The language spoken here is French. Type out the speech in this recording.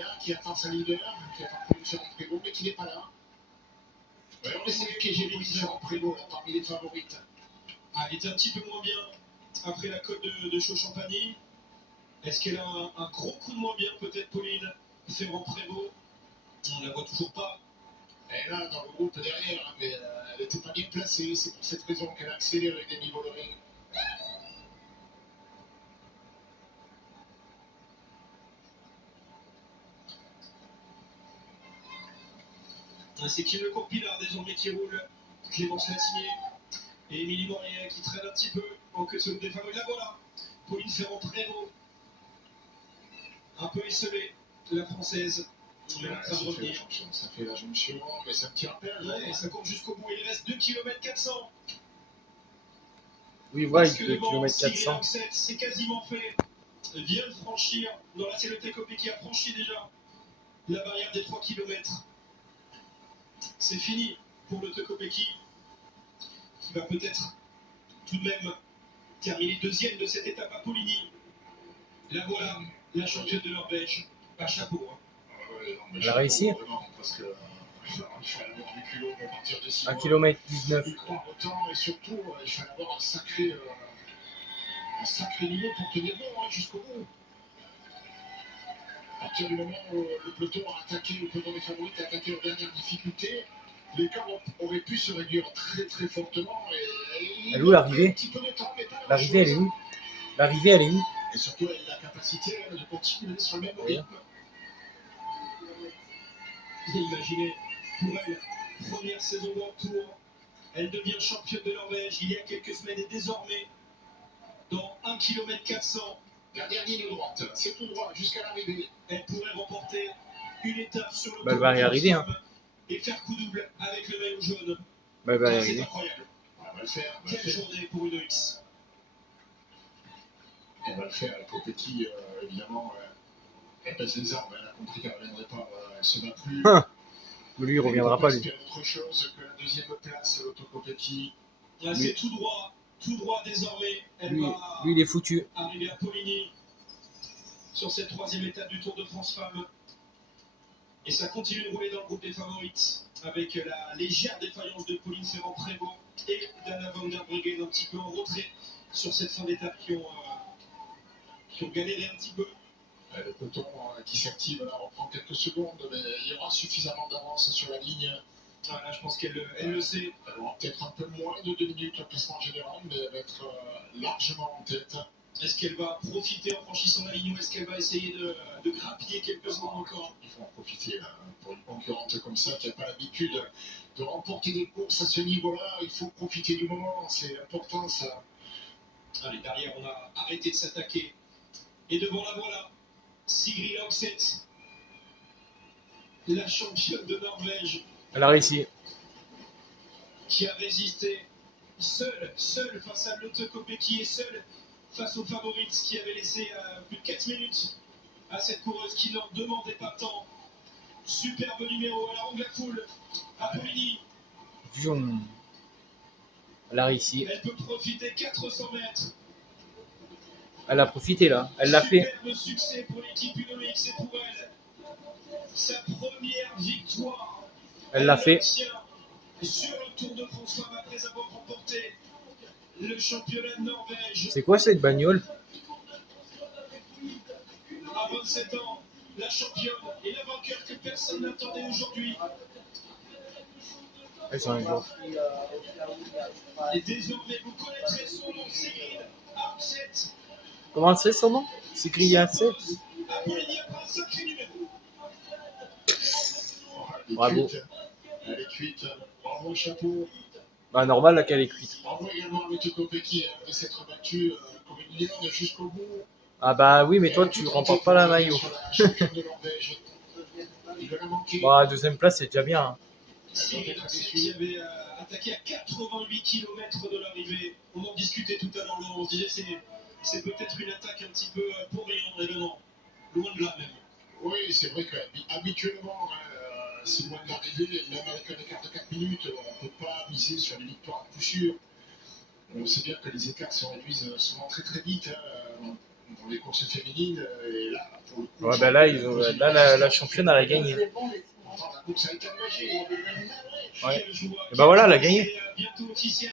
derrière, qui attend sa leader, qui attend Pauline Ferrand-Prévot, mais qui n'est pas là. Ouais, on essaie de piéger Pauline Ferrand-Prévot parmi les favorites. Ah, elle était un petit peu moins bien après la côte de Chaux-Champagny. Est-ce qu'elle a un gros coup de moins bien, peut-être, Pauline Ferrand-Prévot? On ne la voit toujours pas. Elle est là dans le groupe derrière, mais elle n'était pas bien placée. C'est pour cette raison qu'elle a accéléré Demi Bolloré. C'est Kim Le Courpillard désormais qui roule. Clémence Latinier et Émilie Morier qui traîne un petit peu en queue de des favoris. La voilà. Pauline Ferrand-Prévot. Un peu esselée, la française. Ouais, ça fait la jonction, mais c'est un petit rappel. Ouais, ça compte jusqu'au bout. Il reste 2 km 400. Oui, voilà, 2 km 400. C'est quasiment fait. Vient de franchir. Non, là, c'est le Técopé qui a franchi déjà la barrière des 3 km. C'est fini pour le Tekopeki, qui va peut-être tout de même terminer deuxième de cette étape à Poligny. La voilà, la championne de Norvège. Pas chapeau. Elle a réussi. Parce que il fallait avoir du culot pour partir de 6 1 km 19. Il croit autant et surtout, il fallait avoir un sacré niveau pour tenir bon jusqu'au bout. À partir du moment où le peloton a attaqué, le peloton des favorites a attaqué aux dernières difficultés, l'écart aurait pu se réduire très très fortement. Elle est où l'arrivée? L'arrivée, elle est où? L'arrivée, elle est où? Et surtout, elle a la capacité de continuer sur le même rythme. Et imaginez, pour elle, première saison World Tour, elle devient championne de Norvège il y a quelques semaines et désormais, dans 1 km 400, dernière ligne droite, c'est tout droit jusqu'à l'arrivée. Elle pourrait remporter une étape sur le elle va y arriver, hein. Et faire coup double avec le maillot jaune. Elle va y C'est arriver. incroyable. Elle va le faire. Quelle journée pour une X. Elle va le faire. La Kopecky, évidemment, elle pèse les armes. Elle a compris qu'elle ne reviendrait pas. Elle se bat plus. Mais lui, il ne reviendra pas, lui. Autre chose que la deuxième place, l'Auto-Kopecky. Là, c'est tout droit désormais. Lui, il est foutu. Arrivé à Poligny sur cette troisième étape du Tour de France Femmes. Et ça continue de rouler dans le groupe des favorites avec la légère défaillance de Pauline Ferrand-Prévot et d'Anna van der Breggen un petit peu en retrait sur cette fin d'étape qui ont galéré un petit peu. Le peloton qui s'active reprend quelques secondes, mais il y aura suffisamment d'avance sur la ligne. Là, je pense qu'elle le sait. Elle aura peut-être un peu moins de 2 minutes au classement général, mais elle va être largement en tête. Est-ce qu'elle va profiter en franchissant la ligne ou est-ce qu'elle va essayer de grappiller quelques secondes encore? Il faut en profiter pour une concurrente comme ça qui n'a pas l'habitude de remporter des courses à ce niveau-là. Il faut profiter du moment, c'est important ça. Allez, derrière, on a arrêté de s'attaquer. Et devant la voilà, Sigrid Langseth, la championne de Norvège. Elle a réussi. Qui a résisté seule face à l'Auto-Kopecky et seule face aux favorites qui avaient laissé plus de 4 minutes à cette coureuse qui n'en demandait pas tant. Superbe numéro à la ronde de la foule à Poligny. Elle a réussi. Elle peut profiter 400 mètres. Elle a profité là, elle l'a fait. Superbe succès pour l'équipe UnoX et pour elle. Sa première victoire. Elle l'a fait. Sur le Tour de France après avoir remporté le championnat de Norvège. C'est quoi cette bagnole? À 27 ans, la championne et la vainqueur que personne n'attendait aujourd'hui. Elles sont un jour. Et désormais, vous connaîtrez son nom, Sigrid Langseth. Comment c'est son nom? Sigrid Langseth. Bravo. Elle est cuite. Bravo, chapeau. Bah normal là qu'elle est cuite. Bravo également à l'Auto-Kopecky de s'être battue comme une lionne jusqu'au bout. Ah bah oui, mais toi tu remportes pas la maillot. Bah deuxième place c'est déjà bien. Hein. Qui avait attaqué à 88 km de l'arrivée. On en discutait tout à l'heure, on se disait c'est peut-être une attaque un petit peu pour rien, mais non, loin de là même. Oui, c'est vrai qu'habituellement, c'est loin de l'arrivée, même avec un écart de 4 minutes, on ne peut pas miser sur les victoires à coup sûr. On sait bien que les écarts se réduisent souvent très très vite. dans les courses féminines. Et là, pour le coup, Ouais, bah là, la championne, elle a gagné. pourtant, la course a été engagée. Ouais. Et bah voilà, elle a gagné. Bientôt officiel.